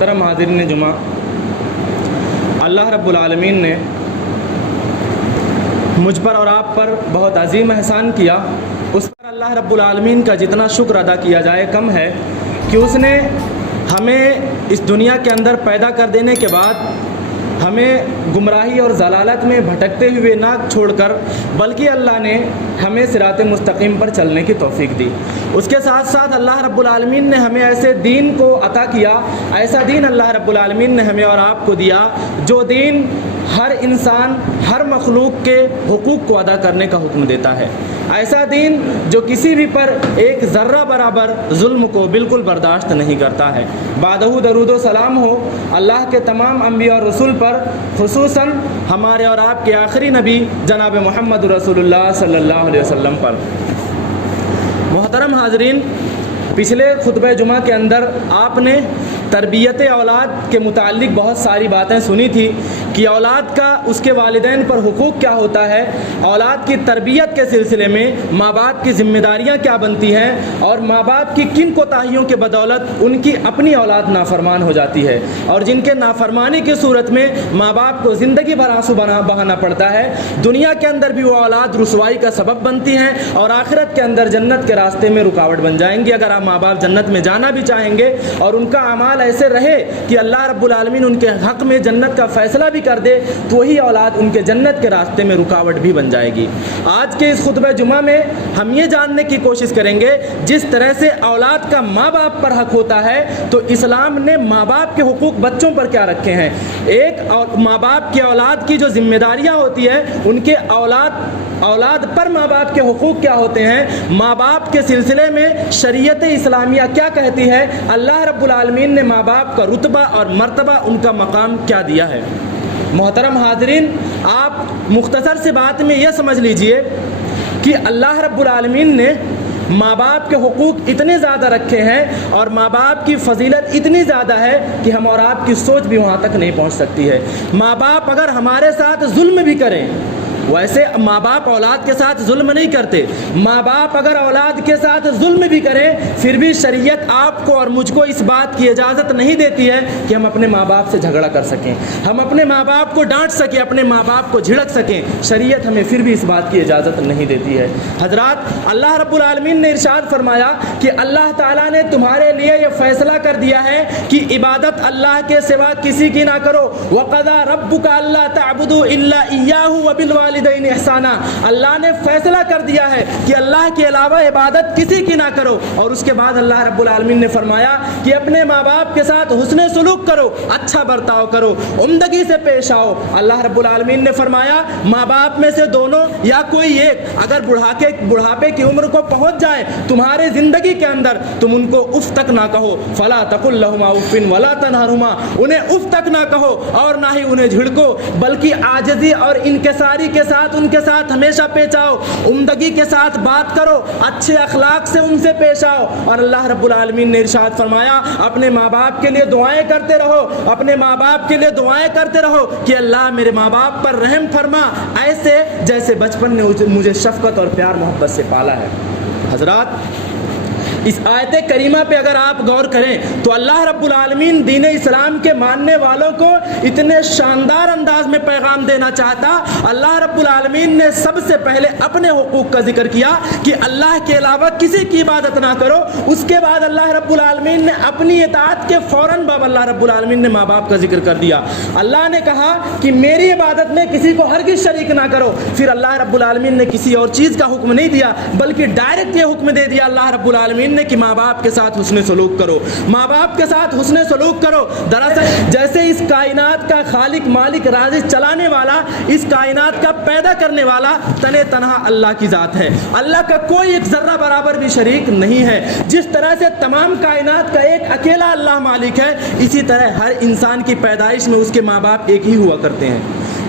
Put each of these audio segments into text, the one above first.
محترم حاضرین جمعہ، اللہ رب العالمین نے مجھ پر اور آپ پر بہت عظیم احسان کیا۔ اس پر اللہ رب العالمین کا جتنا شکر ادا کیا جائے کم ہے کہ اس نے ہمیں اس دنیا کے اندر پیدا کر دینے کے بعد ہمیں گمراہی اور ضلالت میں بھٹکتے ہوئے نہ چھوڑ کر بلکہ اللہ نے ہمیں صراط مستقیم پر چلنے کی توفیق دی۔ اس کے ساتھ ساتھ اللہ رب العالمین نے ہمیں ایسے دین کو عطا کیا، ایسا دین اللہ رب العالمین نے ہمیں اور آپ کو دیا جو دین ہر انسان، ہر مخلوق کے حقوق کو ادا کرنے کا حکم دیتا ہے، ایسا دین جو کسی بھی پر ایک ذرہ برابر ظلم کو بالکل برداشت نہیں کرتا ہے۔ بعدہ درود و سلام ہو اللہ کے تمام انبیاء اور رسول پر، خصوصاً ہمارے اور آپ کے آخری نبی جناب محمد رسول اللہ صلی اللہ علیہ وسلم پر۔ محترم حاضرین، پچھلے خطبہ جمعہ کے اندر آپ نے تربیت اولاد کے متعلق بہت ساری باتیں سنی تھی کہ اولاد کا اس کے والدین پر حقوق کیا ہوتا ہے، اولاد کی تربیت کے سلسلے میں ماں باپ کی ذمہ داریاں کیا بنتی ہیں، اور ماں باپ کی کن کوتاہیوں کے بدولت ان کی اپنی اولاد نافرمان ہو جاتی ہے، اور جن کے نافرمانی کی صورت میں ماں باپ کو زندگی بھر آنسو بہانا پڑتا ہے۔ دنیا کے اندر بھی وہ اولاد رسوائی کا سبب بنتی ہیں اور آخرت کے اندر جنت کے راستے میں رکاوٹ بن جائیں گی۔ اگر آپ ماں باپ جنت میں جانا بھی چاہیں گے اور ان کا اعمال ایسے رہے کہ اللہ رب العالمین ان کے حق میں جنت کا فیصلہ بھی کر دے تو وہی اولاد ان کے جنت کے راستے میں رکاوٹ بھی بن جائے گی۔ آج کے اس خطبہ جمعہ میں ہم یہ جاننے کی کوشش کریں گے جس طرح سے اولاد کا ماں باپ پر حق ہوتا ہے تو اسلام نے ماں باپ کے حقوق بچوں پر کیا رکھے ہیں۔ ایک ماں باپ کی اولاد کی جو ذمہ داریاں ہوتی ہے ان کے اولاد پر ماں باپ کے حقوق کیا ہوتے ہیں، ماں باپ کے سلسلے میں شریعت اسلامیہ کیا کہتی ہے، اللہ رب العالمین نے ماں باپ کا رتبہ اور مرتبہ، ان کا مقام کیا دیا ہے۔ محترم حاضرین، آپ مختصر سی بات میں یہ سمجھ لیجئے کہ اللہ رب العالمین نے ماں باپ کے حقوق اتنے زیادہ رکھے ہیں اور ماں باپ کی فضیلت اتنی زیادہ ہے کہ ہم اور آپ کی سوچ بھی وہاں تک نہیں پہنچ سکتی ہے۔ ماں باپ اگر ہمارے ساتھ ظلم بھی کریں، ویسے ماں باپ اولاد کے ساتھ ظلم نہیں کرتے، ماں باپ اگر اولاد کے ساتھ ظلم بھی کریں پھر بھی شریعت آپ کو اور مجھ کو اس بات کی اجازت نہیں دیتی ہے کہ ہم اپنے ماں باپ سے جھگڑا کر سکیں، ہم اپنے ماں باپ کو ڈانٹ سکیں، اپنے ماں باپ کو جھڑک سکیں، شریعت ہمیں پھر بھی اس بات کی اجازت نہیں دیتی ہے۔ حضرات، اللہ رب العالمین نے ارشاد فرمایا کہ اللہ تعالیٰ نے تمہارے لیے یہ فیصلہ کر دیا ہے کہ عبادت اللہ کے سوا کسی کی نہ کرو، وَقَضَىٰ رَبُّكَ أَلَّا تَعْبُدُوا إِلَّا إِيَّاهُ وَبِالْوَالِدَيْنِ احسانا۔ اللہ نے فیصلہ کر دیا ہے کہ اللہ کے علاوہ عبادت کسی کی نہ کرو، اور اس کے بعد اللہ رب العالمین نے فرمایا کہ اپنے ماں باپ کے ساتھ حسن سلوک کرو، اچھا برتاؤ کرو، عمدگی سے پیش آؤ۔ اللہ رب العالمین نے فرمایا ماں باپ میں سے دونوں یا کوئی ایک اگر بڑھاپے کی عمر کو پہنچ جائے تمہارے زندگی کے اندر، تم ان کو اف تک نہ کہو، فلا تقل لهما اف ولا تنهرهما، انہیں اف تک نہ کہو اور نہ ہی انہیں جھڑکو، بلکہ عاجزی اور انکساری کے ساتھ ان کے ساتھ ہمیشہ پیش آؤ، عمدگی کے ساتھ بات کرو، اچھے اخلاق سے ان سے پیش آؤ۔ اور اللہ رب العالمین نے ارشاد فرمایا اپنے ماں باپ کے لیے دعائیں کرتے رہو، اپنے ماں باپ کے لیے دعائیں کرتے رہو کہ اللہ میرے ماں باپ پر رحم فرما، ایسے جیسے بچپن نے مجھے شفقت اور پیار محبت سے پالا ہے۔ حضرات، اس آیت کریمہ پہ اگر آپ غور کریں تو اللہ رب العالمین دین اسلام کے ماننے والوں کو اتنے شاندار انداز میں پیغام دینا چاہتا۔ اللہ رب العالمین نے سب سے پہلے اپنے حقوق کا ذکر کیا کہ اللہ کے علاوہ کسی کی عبادت نہ کرو، اس کے بعد اللہ رب العالمین نے اپنی اطاعت کے فوراً بعد اللہ رب العالمین نے ماں باپ کا ذکر کر دیا۔ اللہ نے کہا کہ میری عبادت میں کسی کو ہرگز شریک نہ کرو، پھر اللہ رب العالمین نے کسی اور چیز کا حکم نہیں دیا بلکہ ڈائریکٹ یہ حکم دے دیا اللہ رب العالمین نے کہ ماں باپ کے ساتھ حسن سلوک کرو، ماں باپ کے ساتھ حسن سلوک کرو۔ دراصل جیسے اس کائنات کا خالق، مالک، رازق، چلانے والا، اس کائنات کا پیدا کرنے والا تنے تنہا اللہ کی ذات ہے، اللہ کا کوئی ایک ذرہ برابر بھی شریک نہیں ہے۔ جس طرح سے تمام کائنات کا ایک اکیلا اللہ مالک ہے، اسی طرح ہر انسان کی پیدائش میں اس کے ماں باپ ایک ہی ہوا کرتے ہیں۔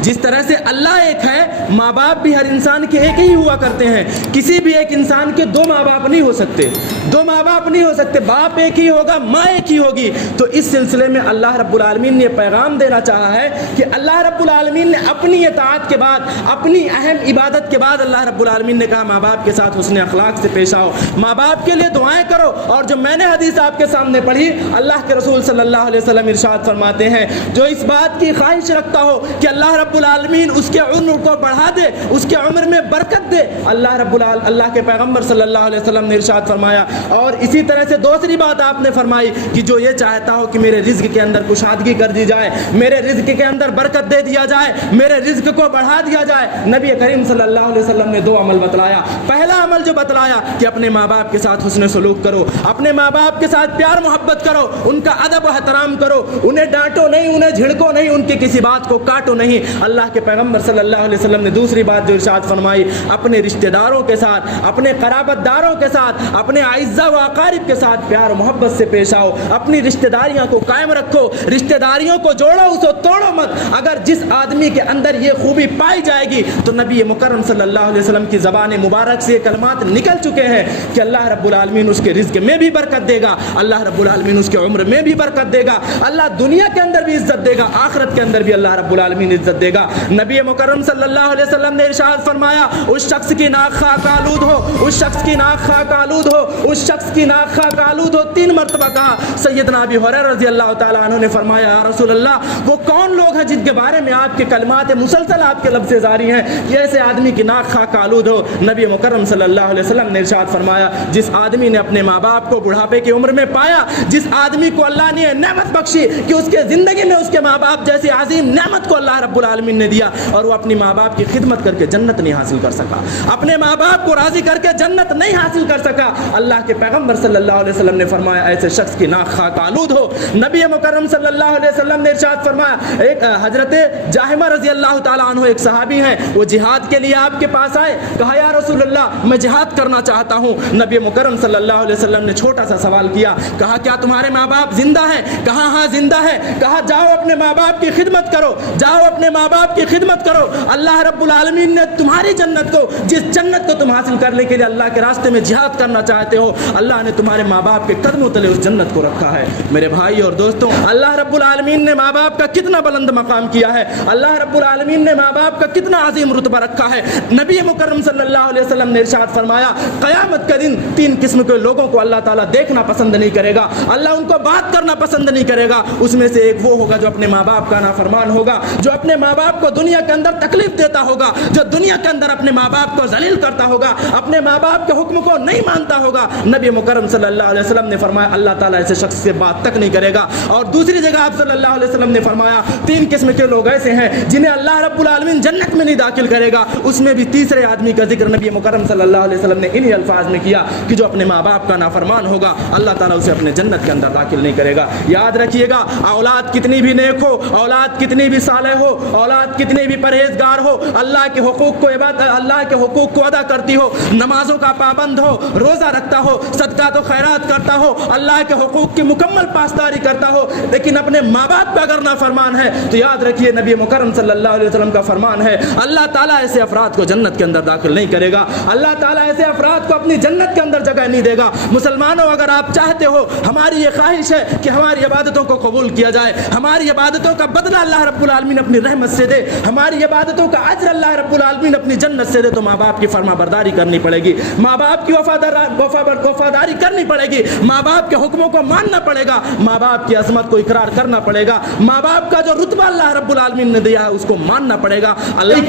جس طرح سے اللہ ایک ہے، ماں باپ بھی ہر انسان کے ایک ہی ہوا کرتے ہیں. کسی بھی ایک انسان کے دو ماں باپ نہیں ہو سکتے، دو ماں باپ نہیں ہو سکتے، باپ ایک ہی ہوگا، ماں ایک ہی ہوگی. تو اس سلسلے میں اللہ رب العالمین نے پیغام دینا چاہا ہے کہ اللہ رب العالمین نے اپنی اطاعت کے بعد، اپنی اہم عبادت کے بعد اللہ رب العالمین نے کہا ماں باپ کے ساتھ حسن اخلاق سے پیش آؤ، ماں باپ کے لیے دعائیں کرو. اور جو میں نے حدیث آپ کے سامنے پڑھی، اللہ کے رسول صلی اللہ علیہ وسلم ارشاد فرماتے ہیں جو اس بات کی خواہش رکھتا ہو کہ اللہ رب العالمین اس کے عمر کو بڑھا دے، اس کے عمر میں برکت دے، اللہ کے پیغمبر صلی اللہ علیہ وسلم نے ارشاد فرمایا. اور اسی طرح سے دوسری بات آپ نے فرمائی کہ جو یہ چاہتا ہو کہ میرے رزق کے اندر کشادگی کر دی جائے، میرے رزق کے اندر برکت دے دیا جائے، میرے رزق کو بڑھا دیا جائے، نبی کریم صلی اللہ علیہ وسلم نے دو عمل بتلایا. پہلا عمل جو بتلایا کہ اپنے ماں باپ کے ساتھ حسن سلوک کرو، اپنے ماں باپ کے ساتھ پیار محبت کرو، ان کا ادب و احترام کرو، انہیں ڈانٹو نہیں، انہیں جھڑکو نہیں، ان کی کسی بات کو کاٹو نہیں. اللہ کے پیغمبر صلی اللہ علیہ وسلم نے دوسری بات جو ارشاد فرمائی، اپنے رشتہ داروں کے ساتھ، اپنے قرابت داروں کے ساتھ، اپنے اعزاء و اقارب کے ساتھ پیار و محبت سے پیش آؤ، اپنی رشتہ داریاں کو قائم رکھو، رشتہ داریوں کو جوڑو، اسے توڑو مت. اگر جس آدمی کے اندر یہ خوبی پائی جائے گی تو نبی مکرم صلی اللہ علیہ وسلم کی زبان مبارک سے یہ کلمات نکل چکے ہیں کہ اللہ رب العالمین اس کے رزق میں بھی برکت دے گا، اللہ رب العالمین اس کے عمر میں بھی برکت دے گا، اللہ دنیا کے اندر بھی عزت دے گا، آخرت کے اندر بھی اللہ رب العالمین عزت دے گا. نبی مکرم صلی اللہ علیہ وسلم نے ارشاد فرمایا اس شخص کی ناک خاک آلود ہو، اس شخص کی ناک خاک آلود ہو، اس شخص کی ناک خاک آلود ہو. 3 مرتبہ کہا. سیدنا ابی ہریرہ رضی اللہ تعالیٰ عنہ نے فرمایا یا رسول اللہ وہ کون لوگ ہیں جن کے بارے میں آپ کے کلمات مسلسل آپ کے لب سے جاری ہیں کہ ایسے آدمی کی ناک خاک آلود ہو؟ نبی مکرم صلی اللہ علیہ وسلم نے ارشاد فرمایا جس آدمی نے اپنے ماں باپ کو بڑھاپے کی عمر میں پایا، جس آدمی کو اللہ نے نعمت بخشی کہ اس کے زندگی میں اس کے ماں باپ جیسی عظیم نعمت کو اللہ رب العالمین نے دیا اور وہ اپنی ماں باپ کی خدمت کر کے جنت نہیں حاصل کر سکا، اپنے ماں باپ کو راضی کر کے جنت نہیں حاصل کر سکا، اللہ کے پیغمبر صلی اللہ علیہ وسلم نے فرمایا ایسے شخص کی ناک خاک آلود ہو. نبی مکرم صلی اللہ علیہ وسلم نے ارشاد فرمایا ایک حضرت جاہمہ رضی اللہ تعالیٰ عنہ ایک صحابی ہیں، وہ جہاد کے لیے آپ کے پاس آئے، کہا یا رسول اللہ میں جہاد کرنا چاہتا ہوں. نبی مکرم صلی اللہ علیہ وسلم نے چھوٹا سا سوال کیا، کہا کیا تمہارے ماں باپ زندہ ہیں؟ کہا ہاں زندہ ہے. کہا جاؤ اپنے ماں باپ کی خدمت کرو، جاؤ اپنے ماں باپ کی خدمت کرو، اللہ رب العالمین نے تمہاری جنت کو، جس جنت کو تم حاصل کرنے کے لیے اللہ کے راستے میں جہاد کرنا چاہتے ہو، اللہ نے تمہارے ماں باپ کے قدموں تلے اس جنت کو رکھا ہے. میرے بھائی اور دوستوں، اللہ رب العالمین نے ماں باپ کا کتنا بلند مقام کیا ہے، اللہ رب العالمین نے ماں باپ کا کتنا عظیم رتبہ رکھا ہے. نبی مکرم صلی اللہ علیہ وسلم نے ارشاد فرمایا قیامت کے دن 3 قسم کے لوگوں کو اللہ تعالیٰ دیکھنا پسند نہیں کرے گا، اللہ ان کو بات کرنا پسند نہیں کرے گا. اس میں سے ایک وہ ہوگا جو اپنے ماں باپ کا نافرمان ہوگا، جو اپنے ماں باپ کو دنیا کے اندر تکلیف دیتا ہوگا، جو دنیا کے اندر اپنے ماں باپ کو ذلیل کرتا ہوگا، اپنے ماں باپ کے حکم کو نہیں مانتا ہوگا. نبی مکرم صلی اللہ علیہ وسلم نے فرمایا اللہ تعالیٰ ایسے شخص سے بات تک نہیں کرے گا. اور دوسری جگہ آپ صلی اللہ علیہ وسلم نے فرمایا 3 قسم کے لوگ ایسے ہیں جنہیں اللہ رب العالمین جنت میں نہیں داخل کرے گا. اس میں بھی تیسرے آدمی کا ذکر نبی مکرم صلی اللہ علیہ وسلم نے انہی الفاظ میں کیا کہ جو اپنے ماں باپ کا نافرمان ہوگا اللہ تعالیٰ اسے اپنے جنت کے اندر داخل نہیں کرے گا. یاد رکھیے گا اولاد کتنی بھی نیک ہو، اولاد کتنی بھی صالح ہو، اولاد کتنی بھی پرہیزگار ہو، اللہ کے حقوق کو ادا کرتی ہو، نمازوں کا پابند ہو، روزہ رکھتا ہو، صدقات و خیرات کرتا ہو، اللہ کے حقوق کی مکمل پاسداری کرتا ہو، لیکن اپنے ماں باپ کا اگر نافرمان ہے تو یاد رکھیے نبی مکرم صلی اللہ علیہ وسلم کا فرمان ہے اللہ تعالیٰ ایسے افراد کو جنت کے اندر داخل نہیں کرے گا، اللہ تعالیٰ ایسے افراد کو اپنی جنت کے اندر جگہ نہیں دے گا. مسلمانوں اگر آپ چاہتے ہو، ہماری یہ خواہش ہے کہ ہماری عبادتوں کو قبول کیا جائے، ہماری عبادتوں کا بدلہ اللہ رب العالمین اپنی رحمت سے دے، ہماری عبادتوں کا اجر اللہ رب العالمین اپنی جنت سے دے، تو ماں باپ کی فرما برداری کرنی پڑے گی، ماں باپ کی وفاداری کرنی پڑے گی، ماں باپ کے حکموں کو ماننا پڑے گا، ماں باپ کی عظمت کو اقرار کرنا پڑے گا، ماں باپ کا جو رتبہ اللہ رب العالمین نے دیا ہے اس کو ماننا پڑے گا.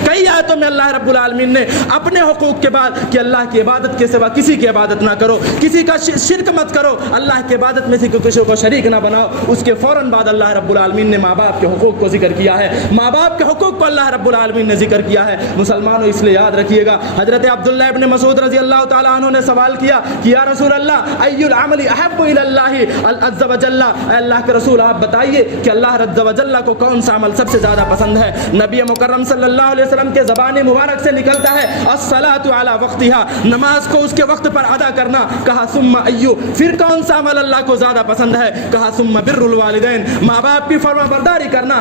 کئی آیتوں میں اللہ رب العالمین نے اپنے حقوق کے بعد کہ اللہ کی عبادت کے سوا کسی کی عبادت نہ کرو، کسی کا شرک مت کرو، اللہ کی عبادت میں سے کسی کو شریک نہ بناؤ، اس کے فوراً بعد اللہ رب العالمین نے ماں باپ کے حقوق کو ذکر کیا ہے، ماں باپ کے حقوق کو اللہ رب العالمین نے ذکر کیا ہے. مسلمانوں اس لیے یاد رکھیے گا حضرت عبداللہ ابن مسعود رضی اللہ تعالیٰ عنہ نے سوال کیا کہ یا رسول اللہ ای العمل احب الی اللہ عز وجل، اے اللہ کے رسول آپ بتائیے کہ اللہ عز وجل کو کون سا عمل سب سے زیادہ پسند ہے؟ نبی مکرم صلی اللہ علیہ وسلم کے زبان مبارک سے نکلتا ہے الصلاۃ علی وقتہا، نماز کو اس کے وقت پر ادا کرنا. کہا ثم ایو، پھر کون سا عمل اللہ کو زیادہ پسند ہے؟ کہا ثم بر الوالدین، ماں باپ کی فرما برداری کرنا،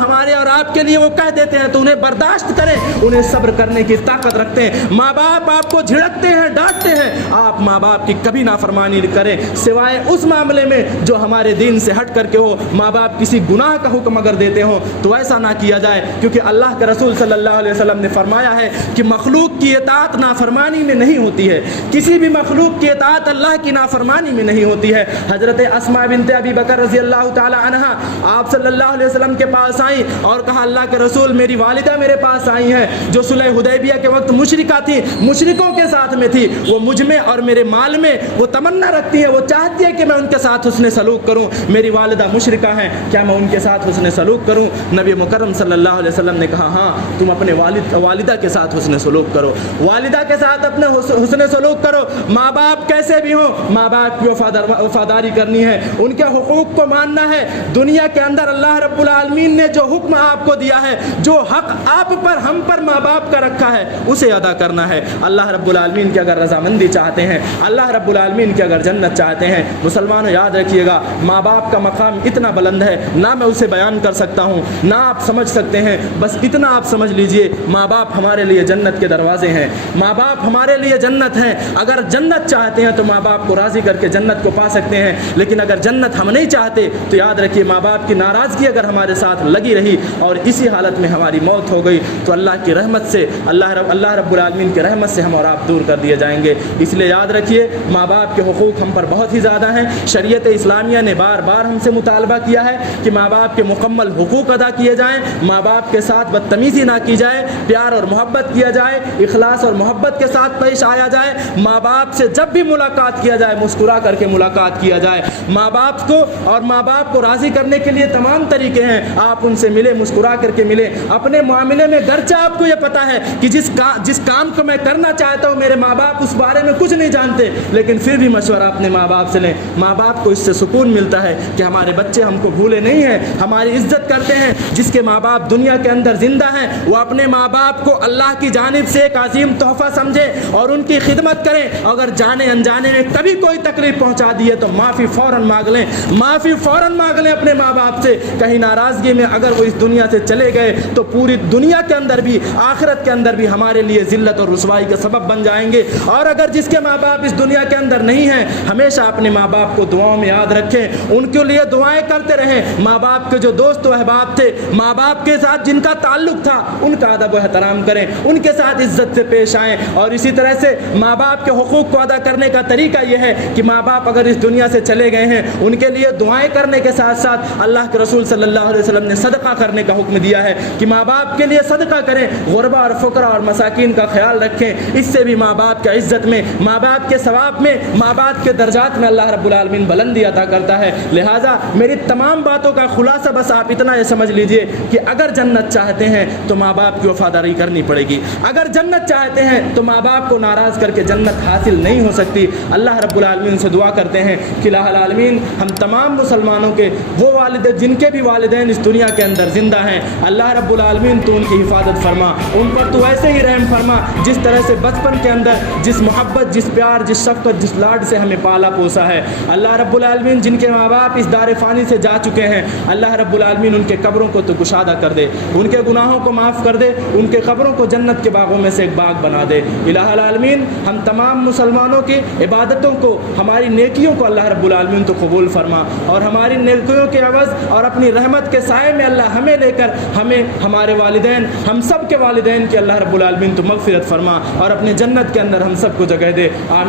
ہمارے اور آپ کے لیے وہ کہہ دیتے ہیں تو انہیں برداشت کریں, انہیں صبر کرنے کی طاقت رکھتے ہیں. ماں باپ آپ کو جھڑکتے ہیں, ڈانٹتے ہیں, آپ ماں باپ کی کبھی نافرمانی کریں سوائے اس معاملے میں جو ہمارے دین سے ہٹ کر کے ہو. ماں باپ کسی گناہ کا حکم اگر دیتے ہوں تو ایسا نہ کیا جائے, کیونکہ اللہ کے رسول صلی اللہ علیہ وسلم نے فرمایا ہے کہ مخلوق کی اطاعت نافرمانی میں نہیں ہوتی ہے, کسی بھی مخلوق کی اطاعت اللہ کی نافرمانی میں نہیں ہوتی ہے. حضرت اسماء بنت ابی بکر رضی اللہ تعالی عنہا آپ صلی اللہ علیہ وسلم کے پاس آئیں اور کہا اللہ کے رسول میری والدہ میرے پاس آئی ہیں جو صلح حدیبیہ کے وقت مشرکہ تھی, مشرکوں کے ساتھ میں تھی, وہ مجھ میں اور میرے مال میں وہ تمنا رکھتی ہے, وہ چاہتی ہے کہ میں ان کے ساتھ حسن سلوک کروں. میری والدہ مشرکہ ہیں, کیا میں ان کے ساتھ حسن سلوک کروں؟ نبی مکرم صلی اللہ علیہ وسلم نے کہا ہاں تم اپنے والدہ کے ساتھ حسن سلوک کرو, والدہ کے ساتھ اپنے حسن سلوک کرو. ماں باپ کیسے بھی ہوں, ماں باپ کی وفاداری کرنی ہے, ان کے حقوق کو ماننا ہے. دنیا کے اندر اللہ رب العالمین نے جو حکم آپ کو دیا ہے, جو حق آپ پر ہم پر ماں باپ کا رکھا ہے, اسے ادا کرنا ہے. اللہ رب العالمین کی اگر رضامندی چاہتے ہیں, اللہ رب العالمین کی اگر جنت چاہتے ہیں, مسلمانوں یاد رکھیے گا ماں باپ کا مقام اتنا بلند ہے نہ میں اسے بیان کر سکتا ہوں نہ آپ سمجھ سکتے ہیں. بس اتنا آپ سمجھ لیجئے ماں باپ ہمارے لیے جنت کے دروازے ہیں, ماں باپ ہمارے لیے جنت ہیں. اگر جنت چاہتے ہیں تو ماں باپ کو راضی کر کے جنت کو پا سکتے ہیں, لیکن اگر جنت ہم نہیں چاہتے تو یاد رکھیے ماں باپ کی ناراضگی اگر ہمارے ساتھ لگی رہی اور اسی حالت میں ہماری موت ہو گئی تو اللہ کی رحمت سے اللہ رب العالمین کی رحمت سے ہم اور آپ دور کر دیے جائیں گے. اس لیے یاد رکھیے ماں باپ کے حقوق ہم پر بہت ہی زیادہ ہیں. شریعت اسلامیہ نے بار بار ہم سے مطالبہ کیا ہے کہ ماں باپ کے مکمل حقوق ادا کیے جائیں, ماں باپ کے ساتھ بدتمیزی نہ کی جائے, پیار اور محبت کیا جائے, اخلاص اور محبت کے ساتھ پیش آیا جائے. ماں باپ سے جب بھی ملاقات کیا جائے مسکرا کر کے ملاقات کیا جائے. ماں باپ کو اور ماں باپ کو راضی کرنے کے لیے تمام طریقے ہیں, آپ ان سے ملے, مسکرا کر کے ملے. اپنے معاملے میں گرچہ آپ کو یہ پتا ہے کہ جس کام کو میں کرنا چاہتا ہوں میرے ماں باپ اس بارے میں کچھ نہیں جانتے, لیکن پھر بھی مشورہ اپنے ماں باپ سے لیں. ماں باپ کو اس سے سکون ملتا ہے کہ ہمارے بچے ہم کو بھولے نہیں ہیں, ہماری عزت کرتے ہیں. جس کے ماں باپ دنیا کے اندر زندہ ہیں وہ اپنے ماں باپ کو اللہ کی جانب سے ایک عظیم تحفہ سمجھے اور ان کی خدمت کریں. اگر جانے انجانے میں کبھی کوئی تکلیف پہنچا دی ہے تو معافی فوراً مانگ لیں, معافی فوراً مانگ لیں اپنے ماں باپ سے. کہیں ناراضگی میں اگر وہ اس دنیا سے چلے گئے تو پوری دنیا کے اندر بھی آخرت کے اندر بھی ہمارے لیے ذلت اور رسوائی کا سبب بن جائیں گے. اور اگر جس کے ماں باپ اس دنیا کے اندر نہیں ہیں ہمیشہ اپنے ماں باپ کو دعاؤں میں یاد رکھیں, ان کے لیے دعائیں کرتے رہیں. ماں باپ کے جو دوست و احباب تھے, ماں باپ کے ساتھ جن کا تعلق تھا ان کا ادب و احترام کریں, ان کے ساتھ عزت سے پیش آئیں. اور اسی طرح سے ماں باپ کے حقوق کو ادا کرنے کا طریقہ یہ ہے کہ ماں باپ اگر اس دنیا سے چلے گئے ہیں ان کے لیے دعائیں کرنے کے ساتھ ساتھ اللہ کے رسول صلی اللہ علیہ وسلم نے صدقہ کرنے کا حکم دیا ہے کہ ماں باپ کے لیے صدقہ کریں, غربا اور فقراء اور مساکین کا خیال رکھیں. اس سے بھی ماں باپ کی عزت میں, ماں باپ کے ثواب میں, ماں باپ کے درجات میں اللہ رب العالمین بلندی عطا کرتا ہے. لہٰذا میری تمام باتوں کا خلاصہ بس آپ اتنا یہ سمجھ لیجئے کہ اگر جنت چاہتے ہیں تو ماں باپ کی وفاداری کرنی پڑے گی, اگر جنت چاہتے ہیں تو ماں باپ کو ناراض کر کے جنت حاصل نہیں ہو سکتی. اللہ رب العالمین سے دعا کرتے ہیں کہ الہ العالمین ہم تمام مسلمانوں کے وہ والدین جن کے بھی والدین اس دنیا کے اندر زندہ ہیں, اللہ رب العالمین تو ان کی حفاظت فرما, ان پر تو ایسے ہی رحم فرما جس طرح سے بچپن کے اندر جس محبت, جس پیار, جس شفقت, جس لاڈ سے ہمیں پالا پوسا ہے. اللہ رب العالمین جن کے ماں باپ اس دار فانی سے جا چکے ہیں اللہ رب العالمین ان کے قبروں کو تو کشادہ کر دے, ان کے گناہوں کو معاف کر دے, ان کے قبروں کو جنت کے باغوں میں سے ایک باغ بنا دے. الہ العالمین ہم تمام مسلمانوں کی عبادتوں کو, ہماری نیکیوں کو اللہ رب العالمین تو قبول فرما, اور ہماری نیکیوں کے عوض اور اپنی رحمت کے سائے میں اللہ ہمیں لے کر ہمیں, ہمارے والدین, ہم سب کے والدین کی اللہ رب العالمین تو مغفرت فرما اور اپنے جنت کے اندر ہم سب کو جگہ دے. آمین.